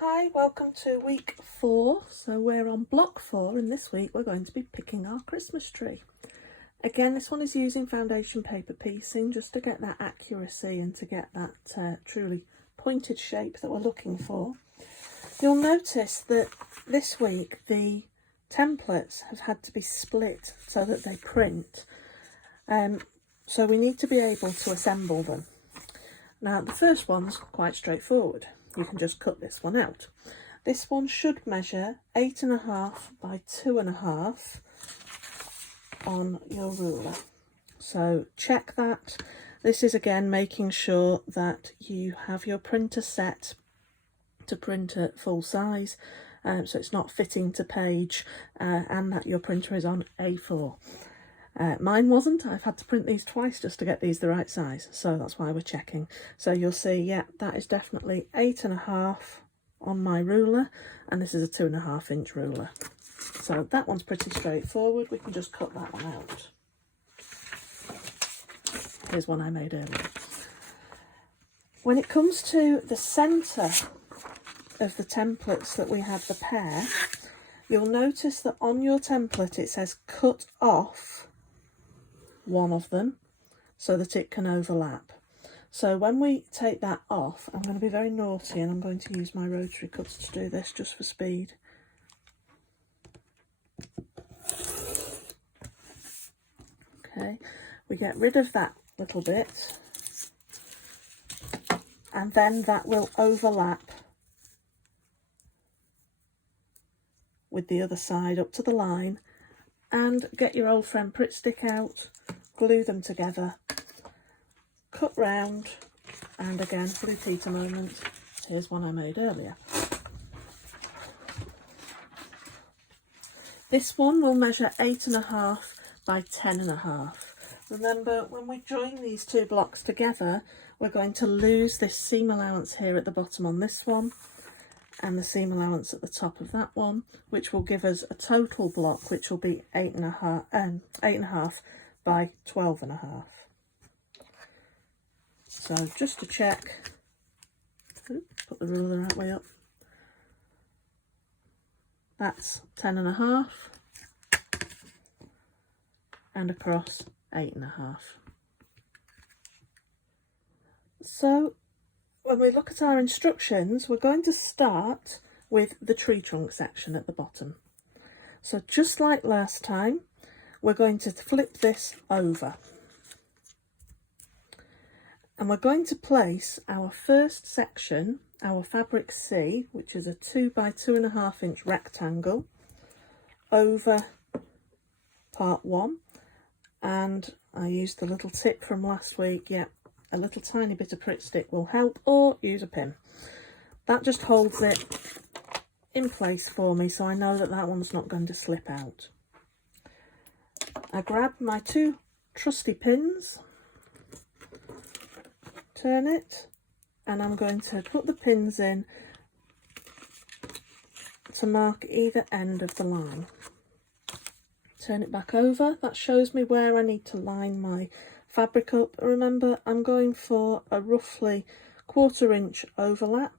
Hi, welcome to week 4. So we're on block 4 and this week we're going to be picking our Christmas tree. Again, this one is using foundation paper piecing just to get that accuracy and to get that truly pointed shape that we're looking for. You'll notice that this week the templates have had to be split so that they print. So we need to be able to assemble them. Now the first one's quite straightforward. You can just cut this one out. This one should measure 8.5 by 2.5 on your ruler. So check that. This is again making sure that you have your printer set to print at full size, so it's not fitting to page, and that your printer is on A4. Mine wasn't. I've had to print these twice just to get these the right size, so that's why we're checking. So you'll see, yeah, that is definitely 8.5 on my ruler, and this is a 2.5 inch ruler. So that one's pretty straightforward. We can just cut that one out. Here's one I made earlier. When it comes to the centre of the templates that we have the pair, you'll notice that on your template it says cut off one of them so that it can overlap. So when we take that off, I'm going to be very naughty and I'm going to use my rotary cutter to do this just for speed. Okay, we get rid of that little bit and then that will overlap with the other side up to the line, and get your old friend Pritt stick out, glue them together, cut round, and again, Blue Peter moment, here's one I made earlier. This one will measure 8.5 by 10.5. Remember, when we join these two blocks together, we're going to lose this seam allowance here at the bottom on this one, and the seam allowance at the top of that one, which will give us a total block which will be 8.5 by 12.5. So just to check, put the ruler that way up, that's 10.5 and across 8.5. So when we look at our instructions, we're going to start with the tree trunk section at the bottom. So just like last time, we're going to flip this over. And we're going to place our first section, our fabric C, which is a 2 by 2.5 inch rectangle, over part 1. And I used the little tip from last week, yeah. A little tiny bit of Pritt stick will help, or use a pin. That just holds it in place for me, so I know that that one's not going to slip out. I grab my 2 trusty pins, turn it, and I'm going to put the pins in to mark either end of the line. Turn it back over. That shows me where I need to line my fabric up. Remember, I'm going for a roughly 1/4 inch overlap.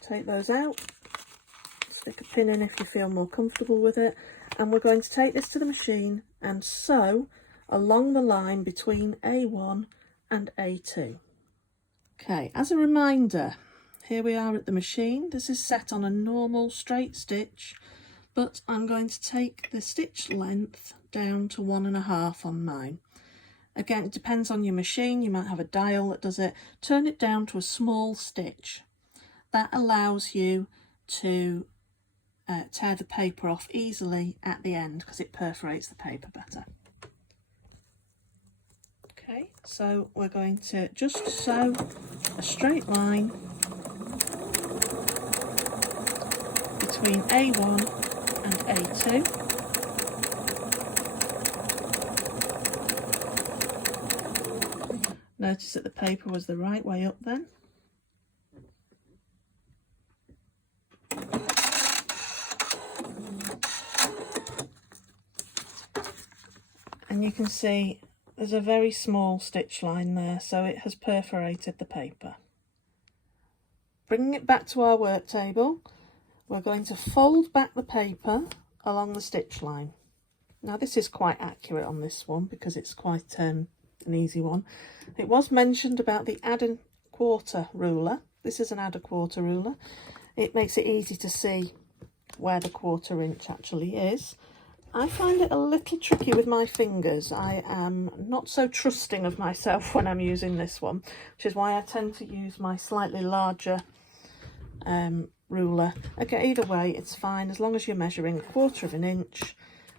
Take those out, stick a pin in if you feel more comfortable with it, and we're going to take this to the machine and sew along the line between A1 and A2. Okay, as a reminder, here we are at the machine. This is set on a normal straight stitch, but I'm going to take the stitch length down to 1.5 on mine. Again, it depends on your machine. You might have a dial that does it. Turn it down to a small stitch. That allows you to tear the paper off easily at the end because it perforates the paper better. Okay, so we're going to just sew a straight line between A1 and A2. Notice that the paper was the right way up then. And you can see There's a very small stitch line there, so it has perforated the paper. Bringing it back to our work table, we're going to fold back the paper along the stitch line. Now this is quite accurate on this one because it's quite an easy one. It was mentioned about the add and quarter ruler. This is an add a quarter ruler. It makes it easy to see where the 1/4 inch actually is. I find it a little tricky with my fingers. I am not so trusting of myself when I'm using this one, which is why I tend to use my slightly larger ruler. Okay, either way it's fine as long as you're measuring 1/4 inch.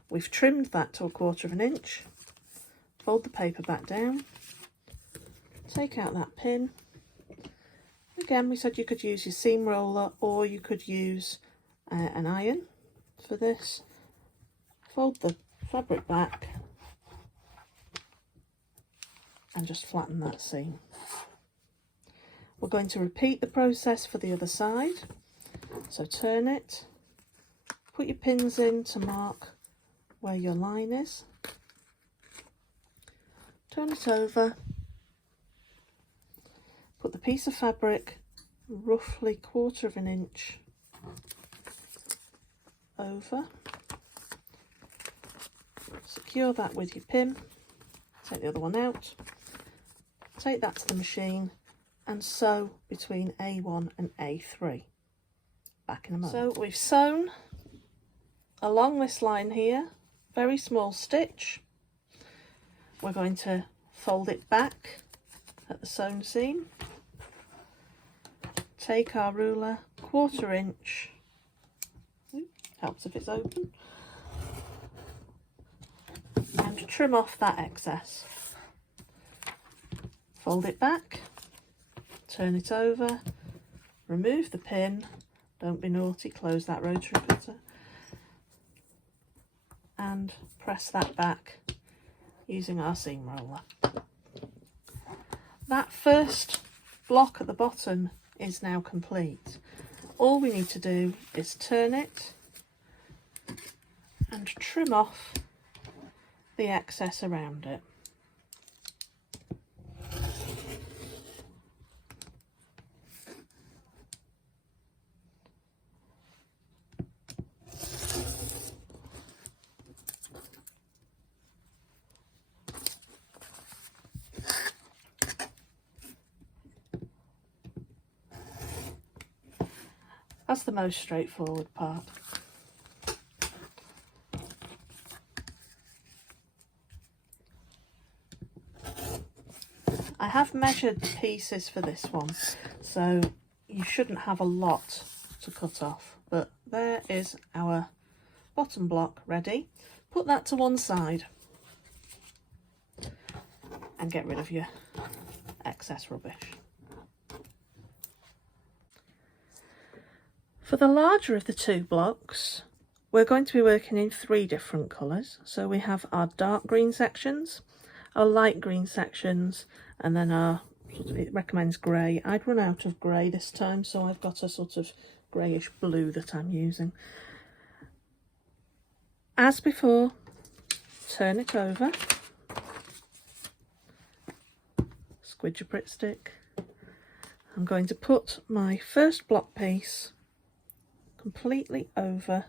We've trimmed that to 1/4 inch. Fold the paper back down, take out that pin. Again, we said you could use your seam roller or you could use an iron for this. Fold the fabric back and just flatten that seam. We're going to repeat the process for the other side. So turn it, put your pins in to mark where your line is, turn it over, put the piece of fabric roughly 1/4 inch over, secure that with your pin, take the other one out, take that to the machine and sew between A1 and A3. Back in a moment. So we've sewn along this line here, very small stitch. We're going to fold it back at the sewn seam, take our ruler 1/4 inch, helps if it's open, and trim off that excess. Fold it back, turn it over, remove the pin, don't be naughty, close that rotary cutter, and press that back using our seam roller. That first block at the bottom is now complete. All we need to do is turn it and trim off the excess around it. That's the most straightforward part. I have measured the pieces for this one, so you shouldn't have a lot to cut off, but there is our bottom block ready. Put that to one side and get rid of your excess rubbish. For the larger of the two blocks, we're going to be working in 3 different colours. So we have our dark green sections, our light green sections, and then our, it recommends grey. I'd run out of grey this time, so I've got a sort of greyish blue that I'm using. As before, turn it over, squidge your Pritt stick. I'm going to put my first block piece completely over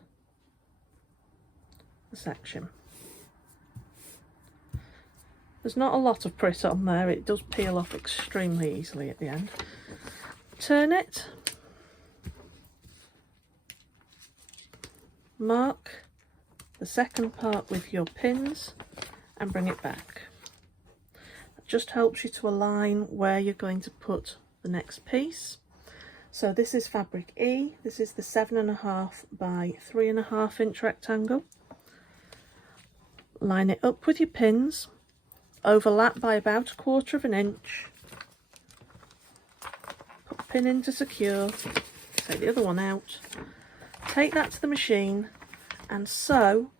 the section. There's not a lot of Pritt on there, it does peel off extremely easily at the end. Turn it, mark the second part with your pins and bring it back. That just helps you to align where you're going to put the next piece. So this is fabric E, this is the 7.5 by 3.5 inch rectangle. Line it up with your pins, overlap by about 1/4 inch, put the pin in to secure, take the other one out, take that to the machine and sew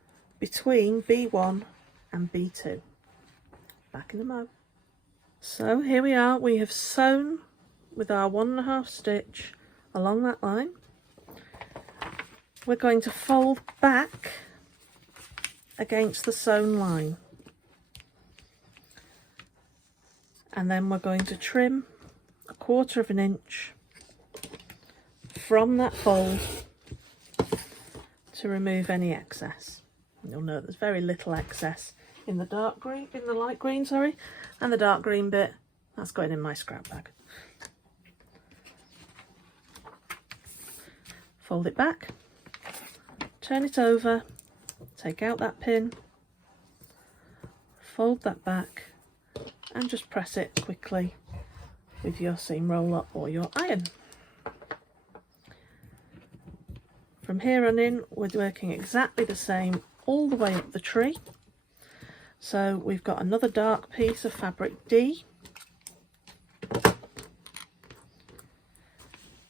between B1 and B2. Back in the mo. So here we are, we have sewn with our 1.5 stitch along that line. We're going to fold back against the sewn line. and then we're going to trim 1/4 of an inch from that fold to remove any excess. You'll note there's very little excess in the dark green, in the light green, sorry, and the dark green bit, that's going in my scrap bag. Fold it back, turn it over, take out that pin, fold that back, and just press it quickly with your seam roller or your iron. From here on in, we're working exactly the same all the way up the tree. So we've got another dark piece of fabric D.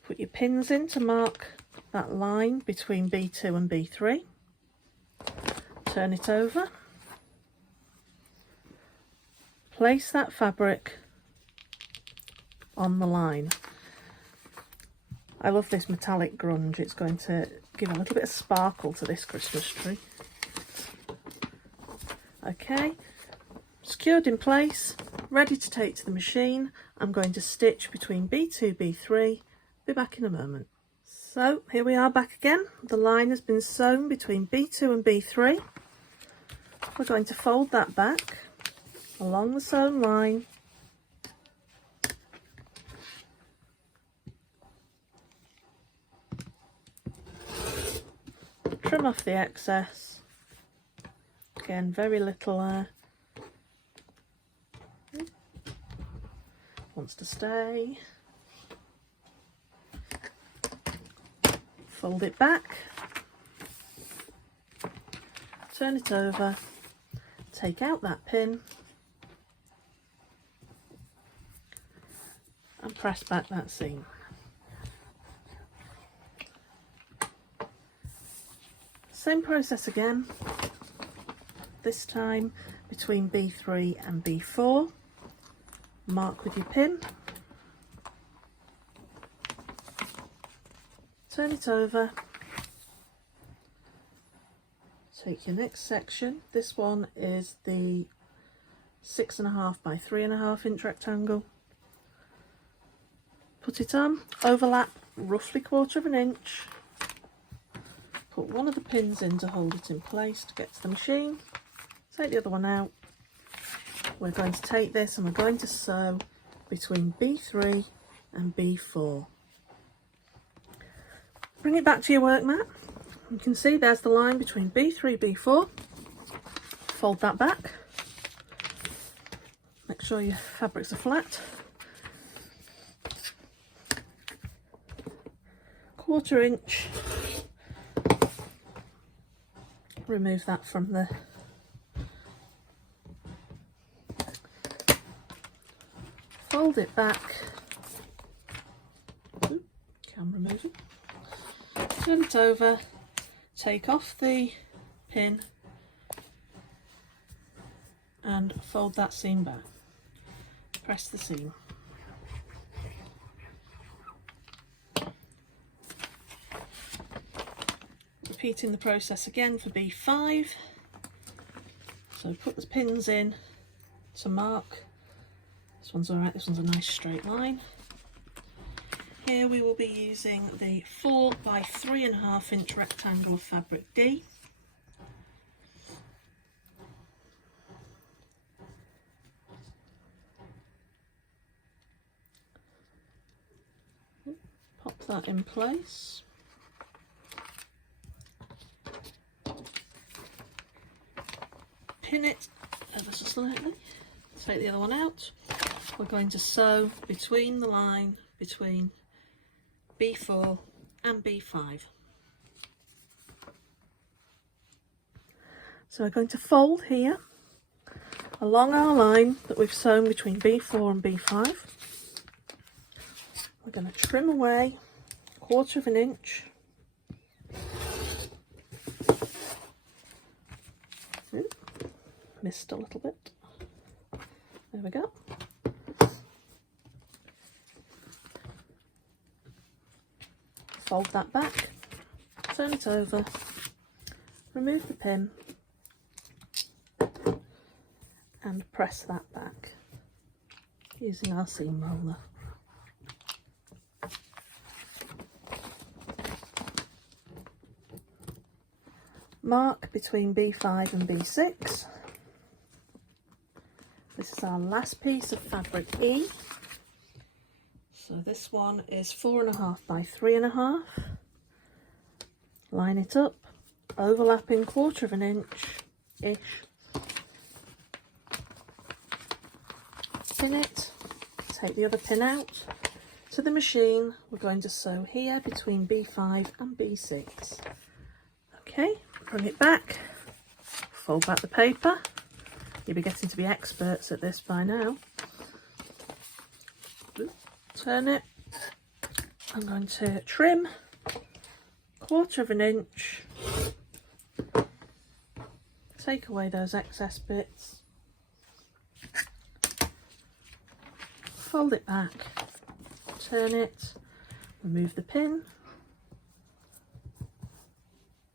Put your pins in to mark that line between B2 and B3. Turn it over. Place that fabric on the line. I love this metallic grunge. It's going to give a little bit of sparkle to this Christmas tree. Okay, secured in place, ready to take to the machine. I'm going to stitch between B2, B3. Be back in a moment. So here we are back again. The line has been sewn between B2 and B3. We're going to fold that back along the sewn line. Trim off the excess. Again, very little wants to stay. Fold it back, turn it over, take out that pin and press back that seam. Same process again, this time between B3 and B4. Mark with your pin, turn it over, take your next section. This one is the 6.5 by 3.5 inch rectangle. Put it on, overlap roughly 1/4 of an inch. Put one of the pins in to hold it in place to get to the machine. Take the other one out. We're going to take this and we're going to sew between B3 and B4. Bring it back to your work mat. You can see there's the line between B3, B4. Fold that back. Make sure your fabrics are flat. 1/4 inch. Remove that from the fold it back. Camera moving. Turn it over. Take off the pin and fold that seam back. Press the seam. Repeating the process again for B5. So put the pins in to mark. This one's alright, this one's a nice straight line. Here we will be using the 4 by 3.5 inch rectangle of fabric D. Pop that in place. Pin it ever so slightly. Take the other one out. We're going to sew between the line between B4 and B5. So we're going to fold here along our line that we've sewn between B4 and B5. We're going to trim away 1/4 of an inch. Missed a little bit. There we go. Fold that back, turn it over, remove the pin and press that back. using our seam roller. Mark between B5 and B6. This is our last piece of fabric E. So this one is 4.5 by 3.5. Line it up, overlapping 1/4 inch-ish. Pin it, take the other pin out. To the machine, we're going to sew here between B5 and B6. Okay, bring it back, fold back the paper. You'll be getting to be experts at this by now. Turn it. I'm going to trim 1/4 inch. Take away those excess bits. Fold it back. Turn it. Remove the pin.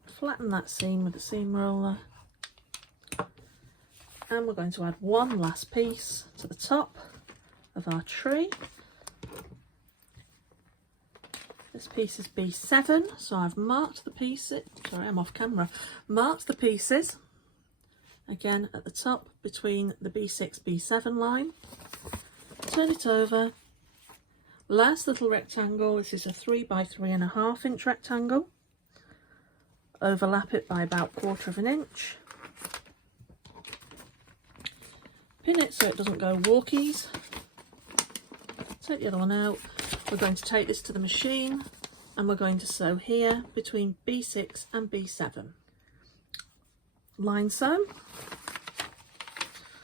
Flatten that seam with the seam roller. And we're going to add one last piece to the top of our tree. This piece is B7, so I've marked the pieces, sorry I'm off camera, marked the pieces, again at the top between the B6, B7 line. Turn it over, last little rectangle, this is a 3 by 3.5 inch rectangle. Overlap it by about 1/4 inch. Pin it so it doesn't go walkies. Take the other one out. We're going to take this to the machine and we're going to sew here between B6 and B7. Line sew.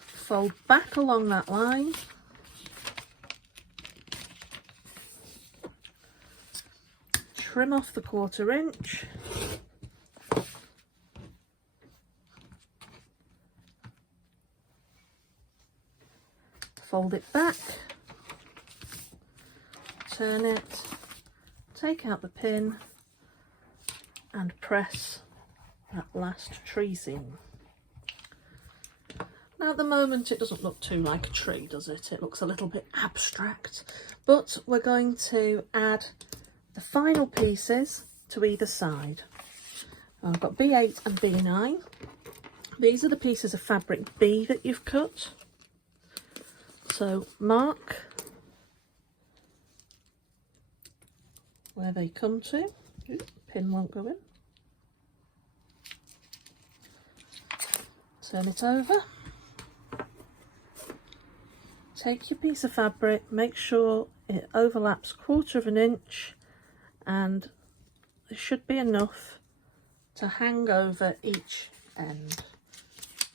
Fold back along that line. Trim off the 1/4 inch. Fold it back, turn it, take out the pin and press that last tree seam. Now at the moment it doesn't look too like a tree, does it? It looks a little bit abstract, but we're going to add the final pieces to either side. I've got B8 and B9. These are the pieces of fabric B that you've cut. So mark where they come to. Oops, pin won't go in. Turn it over. Take your piece of fabric, make sure it overlaps 1/4 inch, and there should be enough to hang over each end.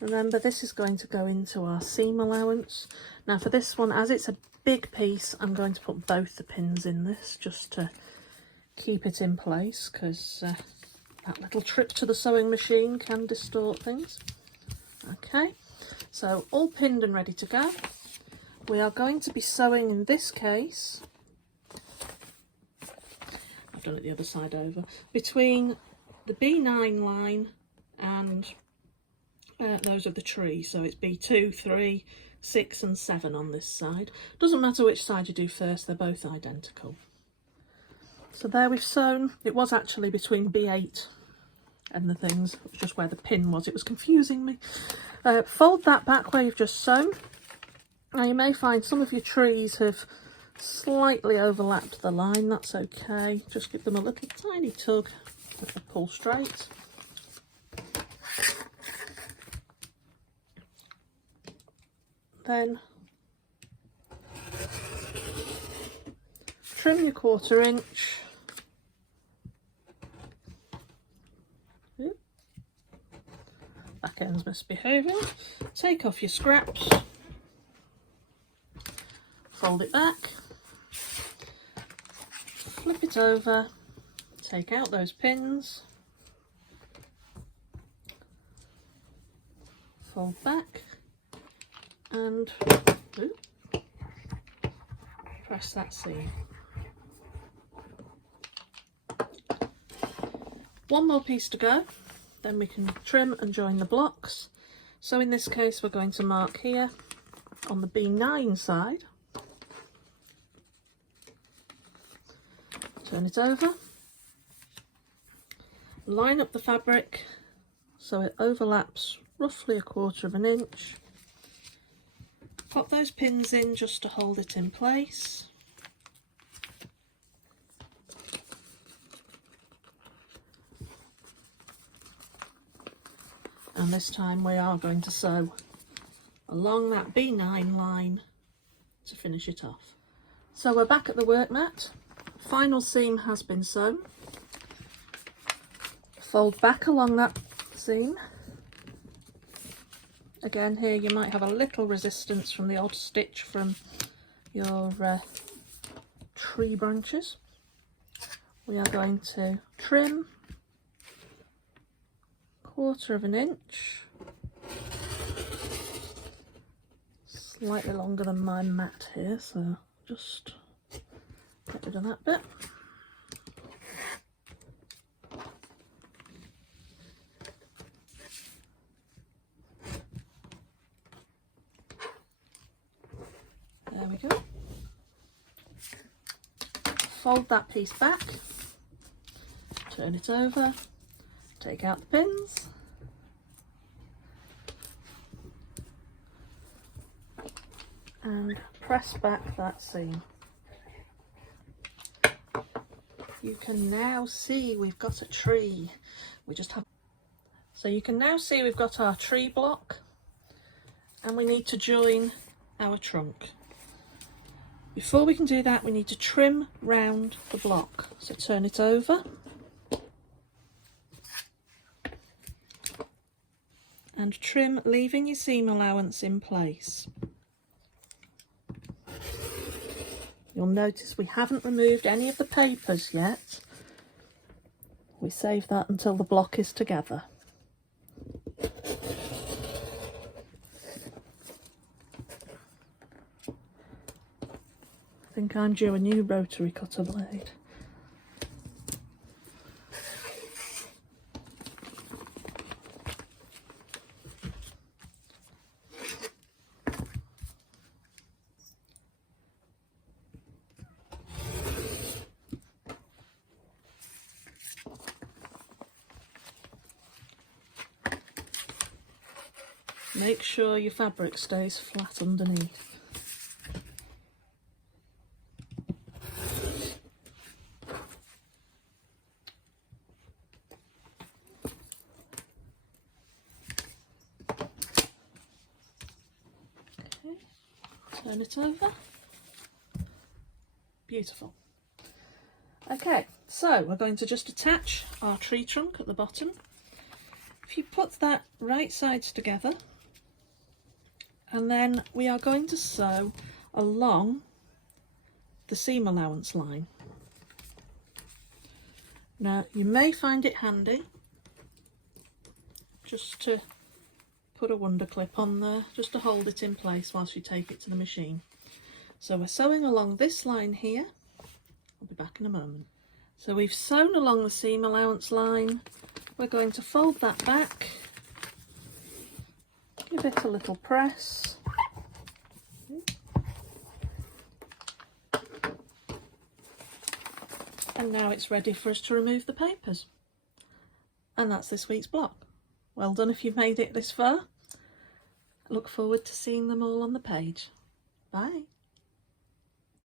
Remember, this is going to go into our seam allowance. Now for this one, as it's a big piece, I'm going to put both the pins in this just to keep it in place, because that little trip to the sewing machine can distort things. Okay, so all pinned and ready to go. We are going to be sewing in this case, I've done it the other side over, between the B9 line and those of the tree. So it's B2, 3, 6 and 7 on this side. Doesn't matter which side you do first, they're both identical. So there we've sewn. It was actually between B8 and the things, it was just where the pin was, it was confusing me. Fold that back where you've just sewn. Now you may find some of your trees have slightly overlapped the line, that's okay. Just give them a little tiny tug and pull straight. Then trim your 1/4 inch. Back end's misbehaving. Take off your scraps. Fold it back. Flip it over. Take out those pins. Fold back. And press that seam. One more piece to go, then we can trim and join the blocks. So in this case we're going to mark here on the B9 side Turn it over, line up the fabric so it overlaps roughly 1/4 inch. Pop those pins in just to hold it in place. And this time we are going to sew along that B9 line to finish it off. So we're back at the work mat. Final seam has been sewn. Fold back along that seam. Again, here you might have a little resistance from the odd stitch from your tree branches. We are going to trim 1/4 inch, slightly longer than my mat here, so just get rid of that bit. There we go. Fold that piece back, turn it over, take out the pins, and press back that seam. You can now see we've got a tree. So you can now see we've got our tree block, and we need to join our trunk. Before we can do that, we need to trim round the block. So turn it over and trim, leaving your seam allowance in place. You'll notice we haven't removed any of the papers yet. We save that until the block is together. I think I'm due a new rotary cutter blade. Make sure your fabric stays flat underneath. Okay, turn it over. Beautiful. Okay, so we're going to just attach our tree trunk at the bottom. If you put that right sides together, and then we are going to sew along the seam allowance line. Now you may find it handy just to put a wonder clip on there, just to hold it in place whilst you take it to the machine. So we're sewing along this line here. I'll be back in a moment. So we've sewn along the seam allowance line. We're going to fold that back, give it a little press, and now it's ready for us to remove the papers. And that's this week's block. Well done if you've made it this far. I look forward to seeing them all on the page. Bye.